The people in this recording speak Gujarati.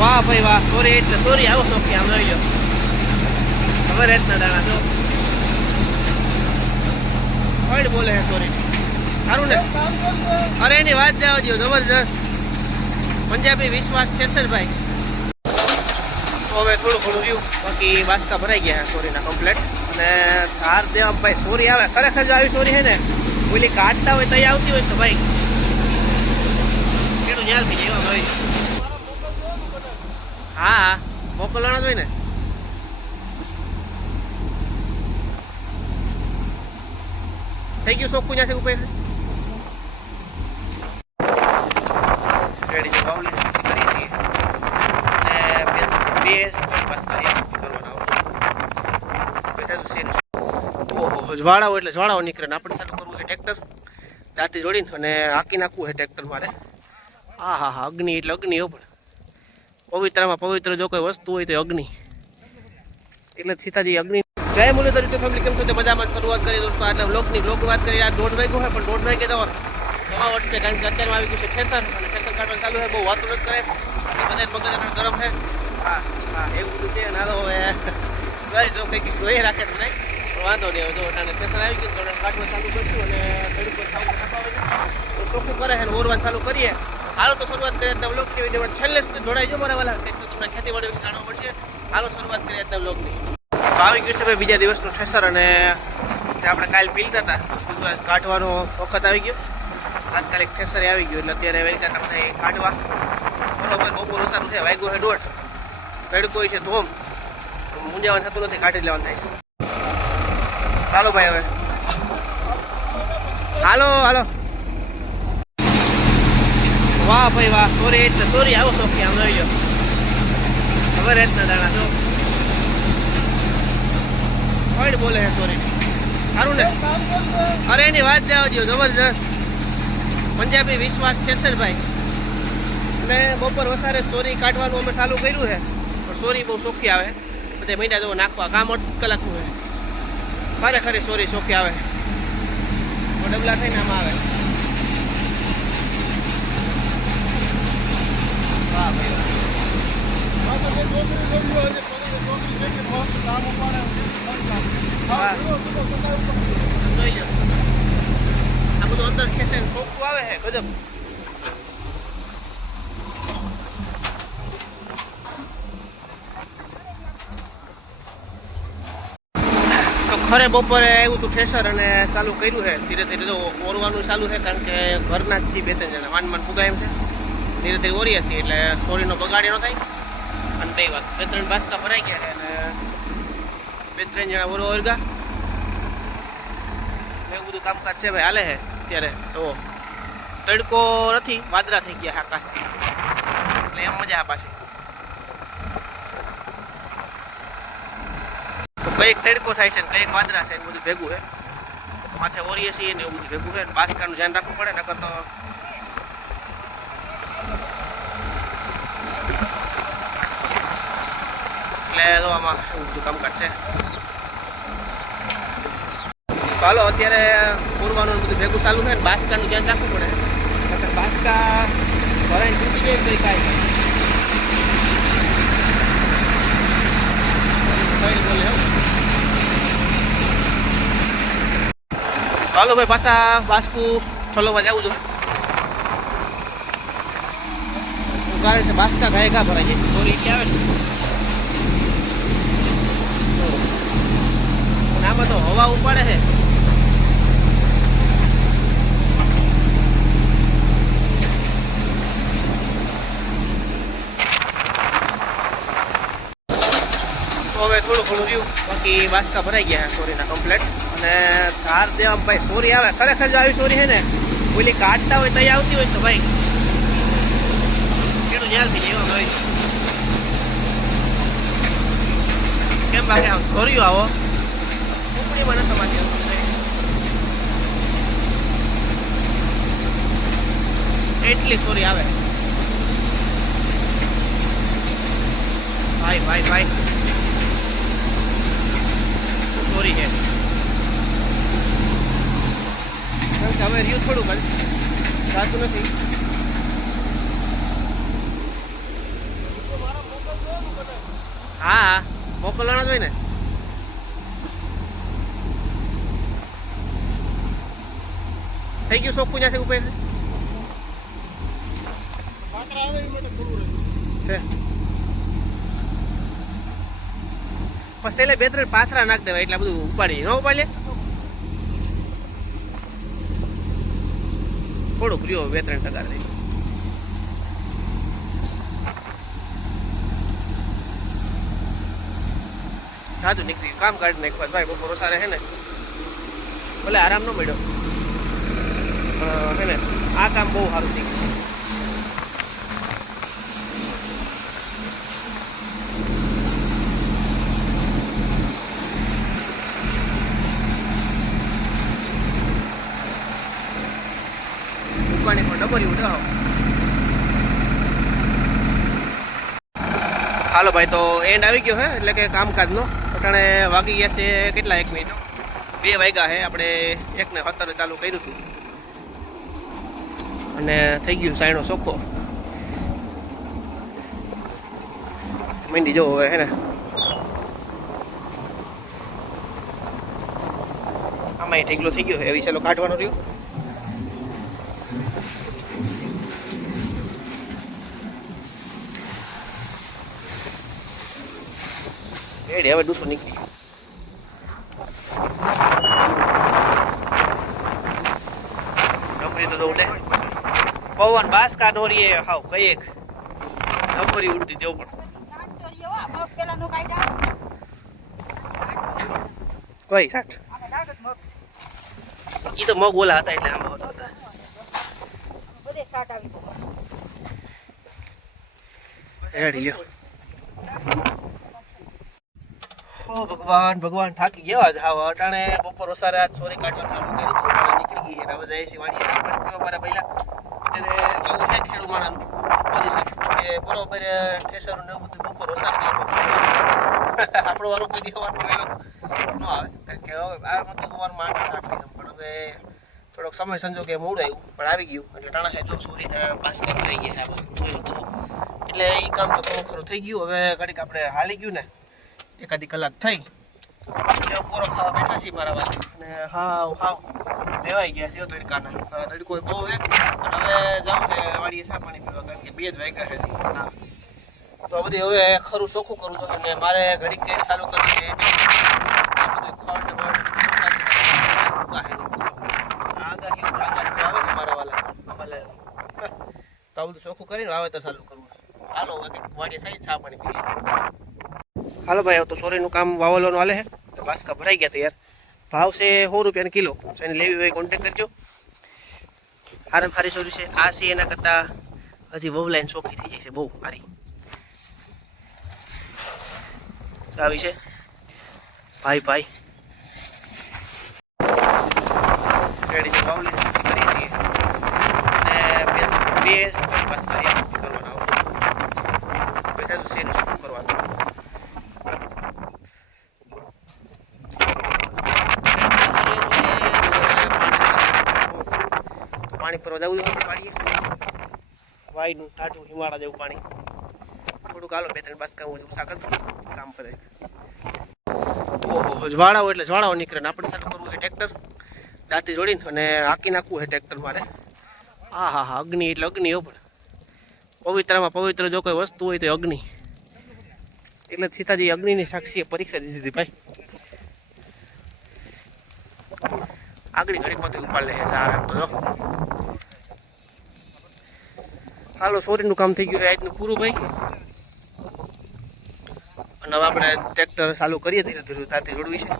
વાહ ભાઈ વાહ. સોરી એટલે સોરી આવો શોખી આમ લઈ લો ખબર જ ના દાણા જો. ઓઈડ બોલે છે સોરી સારું ને? અરે, એની વાત જવા દો જબરજસ્ત. પંજાબી વિશ્વાસ કેસરભાઈ હવે થોડું ઘણું રહ્યું. બાકી બાસ્કા ભરાઈ ગયા સોરીના કમ્પ્લેટ અને ધાર દેવા ભાઈ સોરી આવે. ખરેખર જો આવી સોરી છે ને? ઓલી કાઢતા હોય તઈ આવતી હોય તો ભાઈ, એનું ન્યાલ જાય એવા ભાઈ હા હા મોકલવાના જ હોય ને. થઈ ગયું ચોખ્ખું ત્યાંથી ઉપર? રેડી બાવલી શક્તિ છીએ અને બે જ્વાળાઓ એટલે જ્વાળાઓ નીકળે ને આપણે ચાલુ કરવું છે ટ્રેક્ટર દાંતી જોડીને અને હાકી નાખવું છે ટ્રેક્ટર મારે હા હા હા અગ્નિ એટલે અગ્નિ હો પણ. પવિત્રમાં પવિત્ર જો કોઈ વસ્તુ હોય તો અગ્નિ. એટલે સીતાજી અગ્નિ. જય મુરલીધર તરીકે ફેમિલી, કેમ છો? તે મજામાં શરૂઆત કરી દોસ્તો એટલે બ્લોગની બ્લોગ વાત કરી આ દોઢ વાગ્યું હોય પણ દોઢ વાગે તો નવા છે, કારણ કે અત્યારમાં આવી ગયું છે ઠેસર. અને ઠેસર કાઢવાનું ચાલુ છે બહુ વાતો નથી કરે. બધા મગજ ગરમ છે હા હા, એવું બધું છે. અને હાલો હવે જો કંઈક જોઈ રાખે તમને. વાંધો નહીં, હવે જો અટાણે ઠેસર આવી ગયું તો કાઢવાનું ચાલુ કરશું અને ખેડૂત પર છપાવે તો ચોખ્ખું કરે છે ઓરવાનું ચાલુ કરીએ. હાલો તો શરૂઆત કરીએ બ્લોગ કેવી રીતે છેલ્લે સુધી જોડાઈ જો મારા વાલા. કંઈક તો તમને ખેતીવાડી વિશે જાણવા મળશે. હાલો શરૂઆત કરીએ એટલે બ્લોગની તો આવી ગયું છે ભાઈ બીજા દિવસનું ઠેસર અને જે આપણે કાલ પીલતા હતા કાઢવાનો વખત આવી ગયો. તાત્કાલિક ઠેસરે આવી ગયું, એટલે અત્યારે વેલકા બધા કાઢવા. બરોબર, બપોર ઓછાનું છે, વાગ્યો છે દોઢ. તડકો છે ધોમ. મૂંઝાવાનું થતું નથી, કાઢી લેવાનું થાય છે. ચાલો ભાઈ હવે. હાલો હાલો. વાહ ભાઈ વાહ. સોરી એટલે સોરી આવો સોફી આમ આવી ગયો. ખબર જ ના દાણા તો ઓઈડ બોલે હે સોરી સારું ને? અરે, એની વાત જવા દો જબરજસ્ત. પંજાબી વિશ્વાસ કેસરભાઈ અને બપોર વસારે સોરી કાઢવાનું અમે ચાલુ કર્યું છે. પણ સોરી બહુ ચોખ્ખી આવે. બધે મહિના જેવો નાખવા કામ અડધી કલાકનું છે. ખરેખર સોરી ચોખ્ખી આવે. ડબલા થઈને આમાં આવે વાહ ભાઈ વાહ જોઈ લો આ બધું અંદર ખેંચે ને આવે છે ગજબ બપોરે આવ્યું હતું ઠેસર અને ચાલુ કર્યું છે ધીરે ધીરે તો ઓરવાનું ચાલુ છે કારણ કે ઘરના જ છીએ બે ત્રણ જણા. માન માન ફુગાય એમ છે. ધીરે ધીરે ઓરીએ છીએ એટલે સોરીનો બગાડી ન થાય. અને બે વાત બે ત્રણ બાસકા ભરાઈ ગયા અને બે ત્રણ જણા ઓરો ઓરગા. એવું બધું કામકાજ છે ભાઈ, હાલે છે અત્યારે. તો તડકો નથી વાદરા થઈ ગયા આકાશથી. એટલે એમ મજા પાછી. તો કંઈક તડકો થાય છે ને કંઈક વાદરા છે બધું ભેગું છે. માથે ઓરીએ છીએ ને એવું બધું ભેગું છે ને બાસકાનું ધ્યાન રાખવું પડે, નકર તો એટલે તો આમાં છે તો અત્યારે પૂરવાનું બધું ભેગું ચાલુ છે ને બાસકાનું ધ્યાન રાખવું પડે. નકર બાસકા ભરાઈને તૂટી જાય તો કાંઈ ચાલો ભાઈ, પાછા બાસ્કુ છોલોમાં જવું જો કારણ છે બાસકા, ગાય ગા ભરાય છે ચોરી આવે ને તો હવા ઉપાડે છે. તો હવે થોડું ઘણું રહ્યું. બાકી બાસકા ભરાઈ ગયા સોરીના કમ્પ્લેટ અને ધાર દેવા ભાઈ, સોરી આવે. ખરેખર આવી સોરી છે ને? ઓલી કાઢતા હોય તઈ આવતી હોય તો ભાઈ. એનું ન્યાલ થઈ જાય એવા કેમ લાગે આમ સોરીઓ આવો? ઉપડીમાં ન તમારી એટલી સોરી આવે. ભાઈ ભાઈ ભાઈ. સોરી કે હવે રહ્યું થોડું પણ થતું નથી. મોકલવાના જ હોય ને. થઈ ગયું જ્યાંથી ઉપર છે પછી એટલે બે ત્રણ પાથરા નાખ દેવાય એટલે બધું ઉપાડી. ન ઉપાડે થોડુંક રહ્યો બે, ત્રણ ટકા રહી સાધુ નીકળી. કામ કાઢી નાખ્યું. ભાઈ, બપોર ભરોસા હે ને. ભલે આરામ ન મળ્યો. હે ને? આ કામ બહુ સારું થઈ ગયું. પણ ડબલ ઉડાવો હાલો ભાઈ, તો એન્ડ આવી ગયો હે, એટલે કે કામકાજનો. અટાણે વાગી ગયા છે કેટલા, એક મિનિટ બે વાગ્યા હે, આપણે એકને સત્તર ચાલુ કર્યું હતું. અને થઈ ગયું સાયણો ચોખ્ખો. મંડી જવો હવે, હે ને? આમાં ઢીકલો થઈ ગયો એવી ચાલો કાઢવાનો રહ્યો. હવે ડૂસો નીકળી ગયો. નોકરી તો દઉં લે પવન બાસકા હાવ કઈ એક ઉડતી દેવું પણ. કઈ? સાઠ ઈ તો મગ ઓલા હતા એટલે આમ ભગવાન ભગવાન થાકી ગયા જ હાવ. અટાણે બપોર વસારે આજ સોરી કાઢવાનું ચાલુ કર્યું નીકળી ગઈ અને હવે જાય છે વાણી પાણી મારા પહેલા. ત્યારે જવું ખેડૂત ખેડૂ માણાનું પોઝિશન કે બરોબર કેસર ને એવું બધું બપોર વસારે આપણો વારો કોઈ વહેલો ન આવે. કારણ કે હવે આ મતલબ હવારમાં આઠ આઠ પણ હવે થોડોક સમય સંજોગે મોડું આવ્યું પણ આવી ગયું. એટલે ટાણા હે જો સૂરીને બાસ્કેટ રહી ગયા આ બધું જોયું તો. એટલે એ કામ તો ઘણું ખરું થઈ ગયું. હવે ઘડીક આપણે હાલી ગયું ને, એકાદી કલાક થઈ. પૂરો ખાવા બેઠા છીએ મારા વાત અને હાવ હાવ. લેવાઈ ગયા છે તડકાના. તડકો બહુ છે. હવે જાઉં છે વાડીએ સા પાણી પીવા કારણ કે બે જ વાગ્યા છે હા. તો આ બધી હવે ખરું ચોખ્ખું કરવું જોઈએ અને મારે ઘડીક કેડ ચાલુ કરવી છે બધું ખોટ છે. તો આ બધું ચોખ્ખું કરીને વાવેતર ચાલુ કરવું હાલો વાડીએ સાઈ ચા પાણી પી હાલો ભાઈ હવે તો સોરીનું કામ વાવલોનું હાલે છે. તો બાસકા ભરાઈ ગયા તૈયાર ભાવ છે સો રૂપિયાની કિલો. તો એને લેવી હોય કોન્ટેક કરજો. હારમ ખારી સોરી છે. આ છે એના કરતાં હજી વહુ લાઈન થઈ જાય છે બહુ સારી આવી છે. ભાઈ ભાઈ. રેડી વાવલી ચોખ્ખી કરીએ છીએ અને બે બે બસ કરીએ કરવાના બધા તો શેનું શું કરવાનું પાણી ભરવા જવું જોઈએ પાણીએ વાયનું ટાટું હિમાળા જેવું પાણી. થોડુંક હાલો, બે ત્રણ બાસકા હું ઉષા કરતો કામ પર જ્વાળાઓ એટલે જ્વાળાઓ નીકળે ને આપણે સાથે કરવું છે ટ્રેક્ટર. દાંતી જોડીને અને હાંકી નાખવું છે ટ્રેક્ટર મારે. હા હા હા, અગ્નિ એટલે અગ્નિ હો પણ. પવિત્રમાં પવિત્ર જો કોઈ વસ્તુ હોય તો અગ્નિ. એટલે સીતાજી અગ્નિની સાક્ષીએ પરીક્ષા દીધી હતી ભાઈ. આગળ ઘડીકમાંથી ઉપાડ લે સારા તો. હાલો, સોરીનું કામ થઈ ગયું આજનું પૂરું ભાઈ અને હવે આપણે ટ્રેક્ટર ચાલુ કરીએ, ધીરે ધીરે તાતી જોડવી છે.